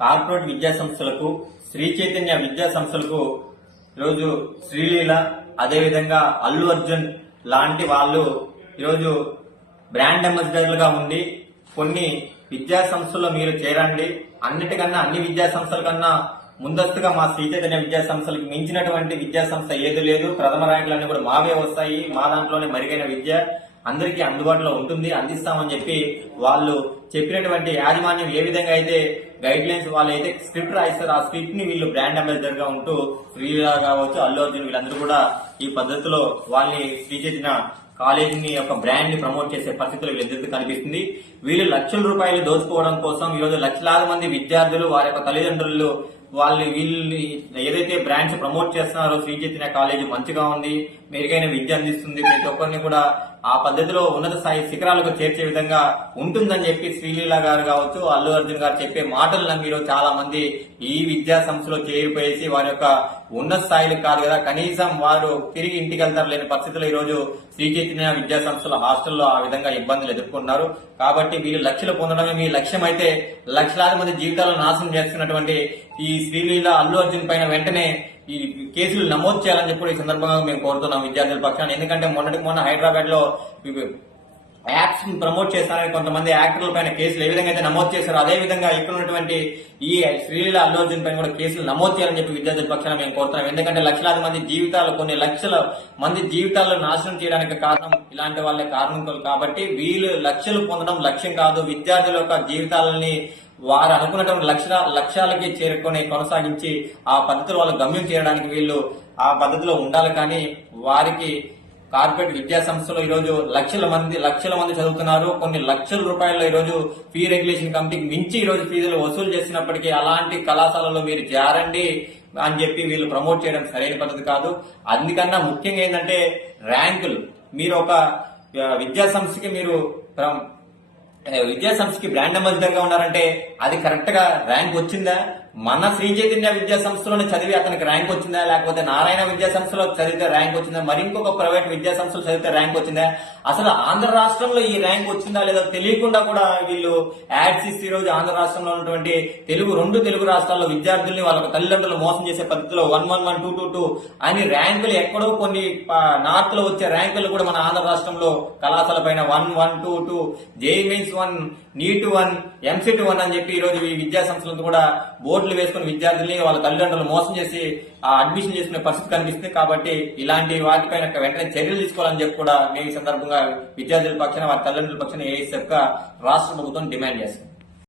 Corporate విద్యా సంస్థలకు, శ్రీ చైతన్య విద్యా సంస్థలకు ఈరోజు శ్రీలీల, అదేవిధంగా అల్లు అర్జున్ లాంటి వాళ్ళు ఈరోజు బ్రాండ్ అంబాసిడర్లుగా ఉండి కొన్ని విద్యా సంస్థల్లో మీరు చేరండి, అన్నిటికన్నా అన్ని విద్యా సంస్థల కన్నా ముందస్తుగా మా శ్రీ చైతన్య విద్యా సంస్థలకు మించినటువంటి విద్యా సంస్థ ఏది లేదు. ప్రథమ ర్యాంకులన్నీ కూడా మావే వస్తాయి. మా దాంట్లోనే మెరుగైన విద్య అందరికీ అందుబాటులో ఉంటుంది, అందిస్తామని చెప్పి వాళ్ళు చెప్పినటువంటి యాజమాన్యం ఏ విధంగా అయితే గైడ్ లైన్స్ వాళ్ళు అయితే స్క్రిప్ట్ రాయిస్తారు, ఆ స్క్రిప్ట్ ని వీళ్ళు బ్రాండ్ అంబాసిడర్ గా ఉంటూ శ్రీలీల కావచ్చు, అల్లు అర్జున్ వీళ్ళందరూ కూడా ఈ పద్ధతిలో వాళ్ళని శ్రీ చైతన్య కాలేజీని యొక్క బ్రాండ్ ని ప్రమోట్ చేసే పరిస్థితులు వీళ్ళిద్దరికీ కనిపిస్తుంది. వీళ్ళు లక్షల రూపాయలు దోచుకోవడం కోసం ఈరోజు లక్షలాది మంది విద్యార్థులు, వారి యొక్క తల్లిదండ్రులు వీళ్ళు ఏదైతే బ్రాండ్స్ ప్రమోట్ చేస్తున్నారో శ్రీ చైతన్య కాలేజీ మంచిగా ఉంది, మెరుగైన విద్య అందిస్తుంది, ప్రతి ఒక్కరిని కూడా ఆ పద్ధతిలో ఉన్నత స్థాయి శిఖరాలకు చేర్చే విధంగా ఉంటుందని చెప్పి శ్రీలీల గారు కావచ్చు, అల్లు అర్జున్ గారు చెప్పే మాటలు నమ్మిలో చాలా మంది ఈ విద్యా సంస్థలో చేరిపోయేసి వారి యొక్క ఉన్నత స్థాయిలకు కాదు కదా, కనీసం వారు తిరిగి ఇంటికి వెళ్తారు లేని పరిస్థితుల్లో ఈ రోజు శ్రీ చైతన్య విద్యా సంస్థల హాస్టల్లో ఆ విధంగా ఇబ్బందులు ఎదుర్కొన్నారు. కాబట్టి వీళ్ళు లక్షలు పొందడమే మీ లక్ష్యం అయితే లక్షలాది మంది జీవితాలను నాశనం చేస్తున్నటువంటి ఈ శ్రీలీల, అల్లు అర్జున్ పైన వెంటనే ఈ కేసులు నమోదు చేయాలని చెప్పి ఈ సందర్భంగా మేము కోరుతున్నాం విద్యార్థుల పక్షాన. ఎందుకంటే మొన్న హైదరాబాద్ లో యాప్స్ ప్రమోట్ చేస్తారని కొంతమంది యాక్టర్ల పైన కేసులు ఏ విధంగా అయితే నమోదు చేశారో అదే విధంగా ఇక్కడ ఉన్నటువంటి ఈ శ్రీలీల, అల్లు అర్జున్ పైన కూడా కేసులు నమోదు చేయాలని చెప్పి విద్యార్థుల పక్షాన మేము కోరుతున్నాం. ఎందుకంటే లక్షలాది మంది జీవితాలు, కొన్ని లక్షల మంది జీవితాలను నాశనం చేయడానికి కారణం ఇలాంటి వాళ్ళే కారణం. కాబట్టి వీళ్ళు లక్షలు పొందడం లక్ష్యం కాదు, విద్యార్థుల యొక్క జీవితాలని వారు అనుకున్నటువంటి లక్ష్యాలకి చేరుకొని కొనసాగించి ఆ పద్ధతిలో వాళ్ళు గమ్యం చేరడానికి వీళ్ళు ఆ పద్ధతిలో ఉండాలి. కానీ వారికి కార్పొరేట్ విద్యా సంస్థలో ఈరోజు లక్షల మంది చదువుతున్నారు. కొన్ని లక్షల రూపాయల్లో ఈరోజు ఫీ రెగ్యులేషన్ కమిటీకి మించి ఈరోజు ఫీజులు వసూలు చేసినప్పటికీ అలాంటి కళాశాలలో మీరు చేరండి అని చెప్పి వీళ్ళు ప్రమోట్ చేయడం సరైన పద్ధతి కాదు. అందుకన్నా ముఖ్యంగా ఏంటంటే ర్యాంకులు. మీరు ఒక విద్యా సంస్థకి బ్రాండ్ అంబాసిడర్ గా ఉన్నారంటే అది కరెక్ట్ గా ర్యాంక్ వచ్చిందా? మన శ్రీ చైతన్య విద్యా సంస్థలోనే చదివి అతనికి ర్యాంక్ వచ్చిందా, లేకపోతే నారాయణ విద్యా సంస్థలో చదివితే ర్యాంక్ వచ్చిందా, మరి ఇంకొక ప్రైవేట్ విద్యా సంస్థలో చదివితే ర్యాంక్ వచ్చిందా? అసలు ఆంధ్ర రాష్ట్రంలో ఈ ర్యాంక్ వచ్చిందా లేదా తెలియకుండా కూడా వీళ్ళు యాడ్స్ ఇస్తే ఈ రోజు ఆంధ్ర రాష్ట్రంలో ఉన్నటువంటి రెండు తెలుగు రాష్ట్రాల్లో విద్యార్థుల్ని వాళ్ళ తల్లిదండ్రులు మోసం చేసే పద్ధతిలో 111, 222 అని ర్యాంకులు ఎక్కడో కొన్ని నార్త్ లో వచ్చే ర్యాంకులు కూడా మన ఆంధ్ర రాష్ట్రంలో కళాశాల పైన 1122, జేఈ మెయిన్స్ 1, నీట్ 1, ఎంసెట్ 1 అని చెప్పి ఈ రోజు ఈ విద్యా సంస్థలను కూడా బోర్డులు వేసుకుని విద్యార్థుల్ని వాళ్ళ తల్లిదండ్రులు మోసం చేసి ఆ అడ్మిషన్ చేసుకునే పరిస్థితి కనిపిస్తుంది. కాబట్టి ఇలాంటి వాటిపైన వెంటనే చర్యలు తీసుకోవాలని చెప్పి కూడా మేము ఈ సందర్భంగా విద్యార్థుల పక్షాన, వారి తల్లిదండ్రుల పక్షాన ఏఎస్ఎఫ్ గా రాష్ట్ర ప్రభుత్వం డిమాండ్ చేస్తుంది.